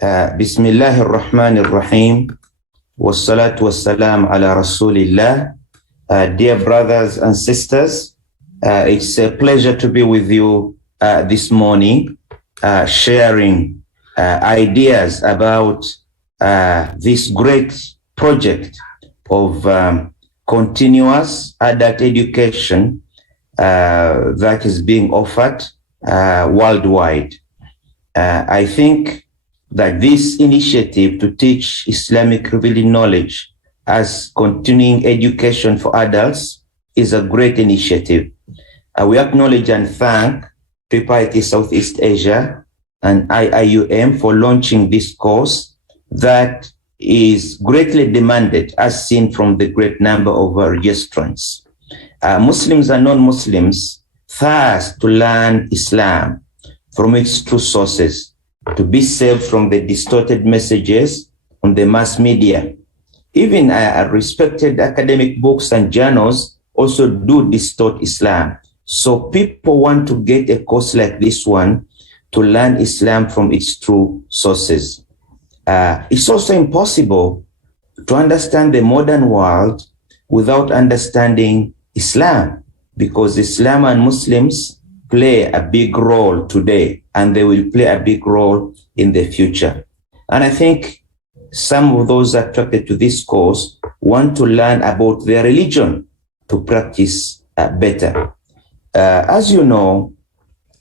Bismillahir Rahmanir Rahim. Wassalatu wassalam ala Rasulillah. Dear brothers and sisters, it's a pleasure to be with you this morning, sharing ideas about this great project of continuous adult education that is being offered worldwide. I think that this initiative to teach Islamic revealing knowledge as continuing education for adults is a great initiative. We acknowledge and thank IIIT Southeast Asia and IIUM for launching this course that is greatly demanded, as seen from the great number of registrants. Muslims and non-Muslims thirst to learn Islam from its true sources, to be saved from the distorted messages on the mass media. Even respected academic books and journals also do distort Islam. So people want to get a course like this one to learn Islam from its true sources. It's also impossible to understand the modern world without understanding Islam, because Islam and Muslims play a big role today, and they will play a big role in the future. And I think some of those attracted to this course want to learn about their religion to practice better. As you know,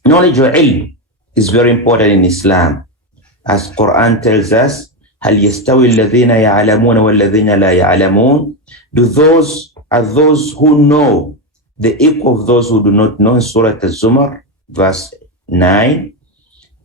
knowledge or ilm is very important in Islam. As Quran tells us, هل يستوي الذين يعلمون والذين لا يعلمون? Are those who know the equal of those who do not know, in Surah Al-Zumar, verse 9.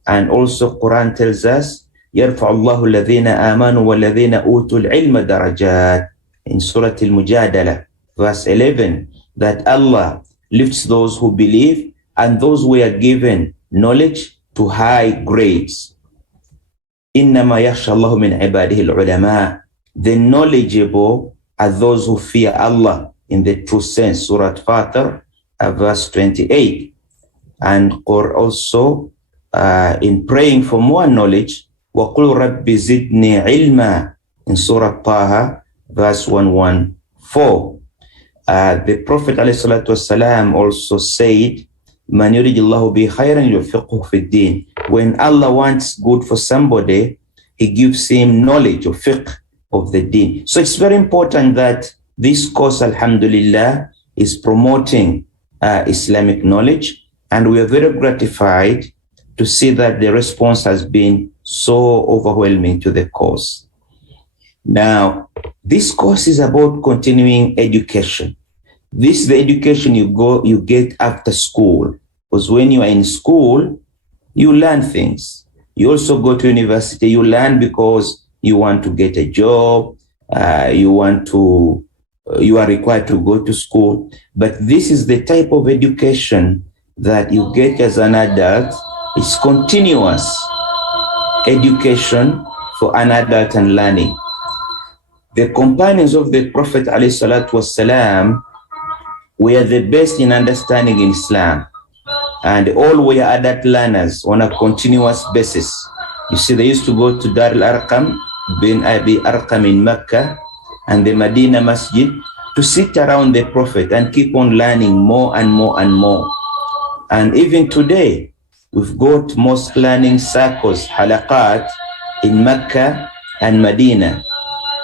And also Quran tells us, يرفع الله الذين آمنوا والذين أوتوا العلم درجات, in Surah Al-Mujadala, verse 11, that Allah lifts those who believe and those who are given knowledge to high grades. إنما يخشى الله من عباده العلماء. The knowledgeable are those who fear Allah in the true sense, Surah Fatir, verse 28. And also in praying for more knowledge, وَقُلْ رَبِّ زِدْنِي عِلْمًا, in Surah Taha, verse 114. The Prophet ﷺ also said, مَنْ يُرِجِ اللَّهُ بِهِ خَيْرًا يُوَفِّقْهُ فِي الدِّينِ. When Allah wants good for somebody, He gives him knowledge or fiqh of the deen. So it's very important that this course, alhamdulillah, is promoting Islamic knowledge, and we are very gratified to see that the response has been so overwhelming to the course. Now, this course is about continuing education. This is the education you get after school, because when you are in school, you learn things. You also go to university, you learn because you want to get a job, you are required to go to school. But this is the type of education that you get as an adult. It's continuous education for an adult and learning. The companions of the Prophet ﷺ were the best in understanding in Islam, and all were adult learners on a continuous basis. You see, they used to go to Dar al-Arqam bin Abi Arqam in Mecca and the Medina Masjid to sit around the Prophet and keep on learning more and more and more. And even today, we've got mosque learning circles, halaqat, in Mecca and Medina.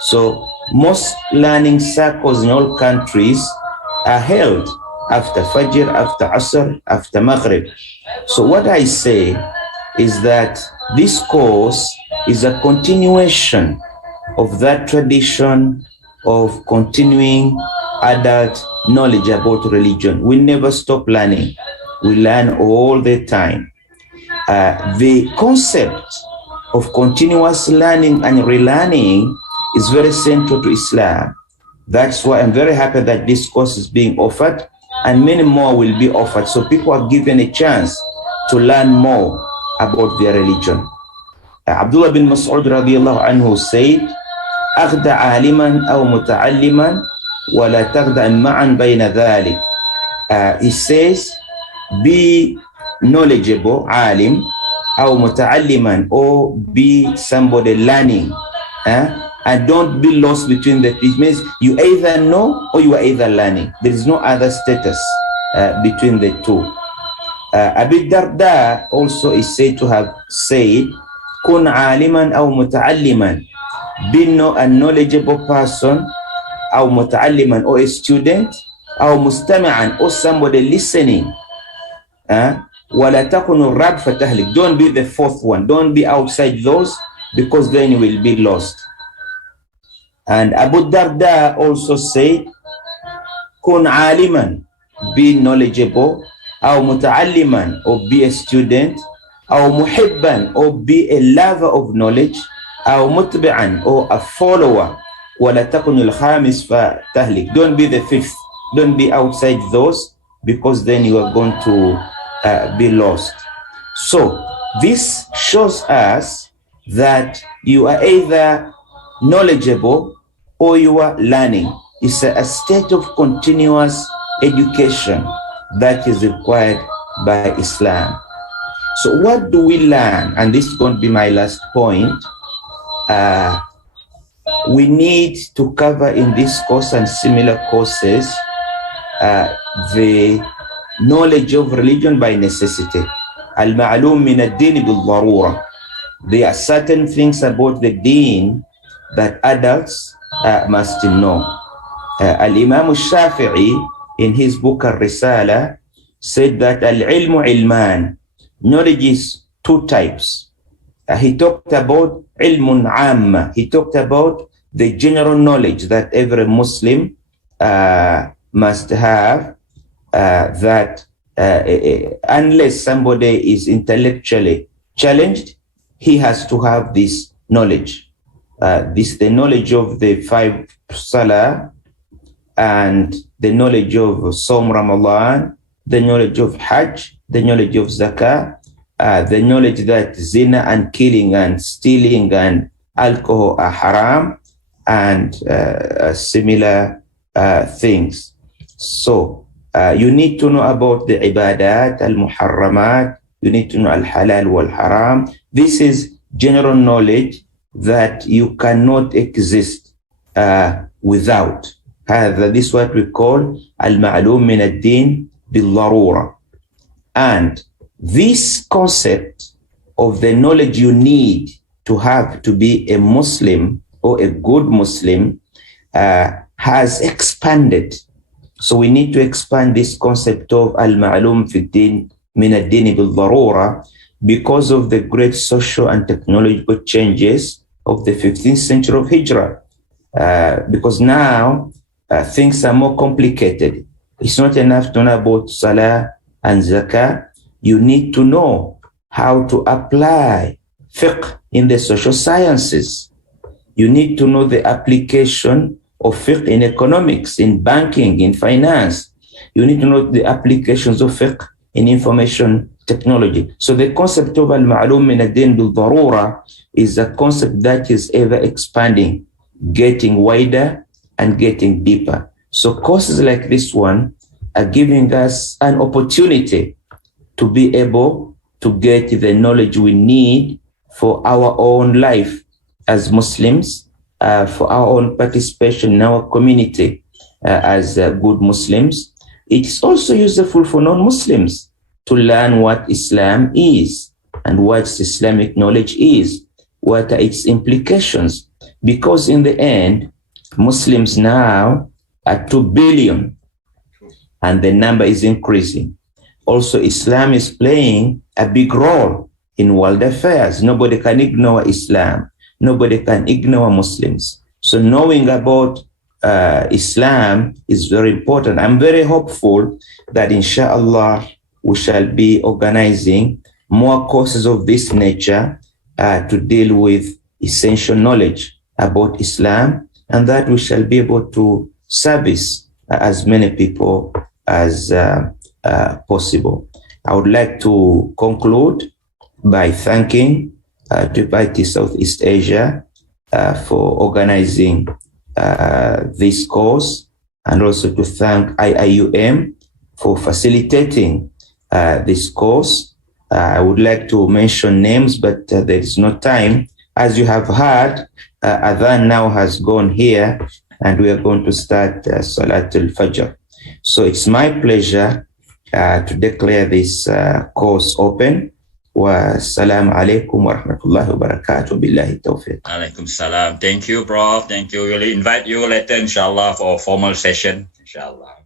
So most learning circles in all countries are held after Fajr, after Asr, after Maghrib. So what I say is that this course is a continuation of that tradition of continuing adult knowledge about religion. We never stop learning. We learn all the time. The concept of continuous learning and relearning is very central to Islam. That's why I'm very happy that this course is being offered, and many more will be offered. So people are given a chance to learn more about their religion. Abdullah bin Mas'ud radiyallahu anhu said, أغدى عالما أو متعلما ولا تغدى معا بين ذلك. He says, be knowledgeable, alim, أو متعلما, or be somebody learning. And don't be lost between the two. It means you either know or you are either learning. There is no other status between the two. Abi Darda also is said to have said, Kun aliman aw muta'alliman, be a knowledgeable person, aw muta'alliman, or a student, aw mustami'an, or somebody listening. Wala takunu rab fatahlik. Don't be the fourth one. Don't be outside those, because then you will be lost. And Abu Darda also said, Kun aliman, be knowledgeable, aw muta'alliman, or be a student, aw muhibban, or be a lover of knowledge, aw mutbi'an, or a follower. Wala takunul khamis fa tahlik. Don't be the fifth. Don't be outside those, because then you are going to be lost. So this shows us that you are either knowledgeable or you are learning. It's a state of continuous education that is required by Islam. So what do we learn? And this is going to be my last point. We need to cover in this course and similar courses the knowledge of religion by necessity. Al-ma'lum min ad-din bil-darura. There are certain things about the deen that adults must know. Al-Imam al-Shafi'i, in his book Al-Risala, said that al-ilmu ilman. Knowledge is two types. He talked about ilmun amma. He talked about the general knowledge that every Muslim must have, that unless somebody is intellectually challenged, he has to have this knowledge. The knowledge of the 5 Salah, and the knowledge of Som Ramadan, the knowledge of Hajj, the knowledge of Zakah, the knowledge that zina and killing and stealing and alcohol are haram, and similar things. So you need to know about the ibadat, al-muharramat, you need to know al-halal wal-haram. This is general knowledge that you cannot exist without. This is what we call al-ma'lum min ad-din bil-darura. And this concept of the knowledge you need to have to be a Muslim or a good Muslim has expanded. So we need to expand this concept of al-ma'lum fi din min ad-din bil-darura, because of the great social and technological changes of the 15th century of Hijrah. Because now things are more complicated. It's not enough to know about Salah and Zakah. You need to know how to apply fiqh in the social sciences. You need to know the application of fiqh in economics, in banking, in finance. You need to know the applications of fiqh in information technology. So the concept of al-ma'lum min ad-din bil-darura is a concept that is ever expanding, getting wider and getting deeper. So courses like this one are giving us an opportunity to be able to get the knowledge we need for our own life as Muslims, for our own participation in our community as good Muslims. It is also useful for non-Muslims to learn what Islam is and what Islamic knowledge is, what are its implications. Because in the end, Muslims now are 2 billion, and the number is increasing. Also, Islam is playing a big role in world affairs. Nobody can ignore Islam. Nobody can ignore Muslims. So knowing about Islam is very important. I'm very hopeful that inshallah we shall be organizing more courses of this nature to deal with essential knowledge about Islam, and that we shall be able to service as many people as possible. I would like to conclude by thanking IIIT Southeast Asia for organizing this course, and also to thank IIUM for facilitating this course, I would like to mention names, but there is no time. As you have heard, Adhan now has gone here, and we are going to start Salatul Fajr. So it's my pleasure to declare this course open. Wassalamu alaikum wa rahmatullahi wa barakatuh. Billahi tawfiq. Alaikum salam. Thank you, Prof. Thank you. We'll invite you later, inshallah, for a formal session, inshallah.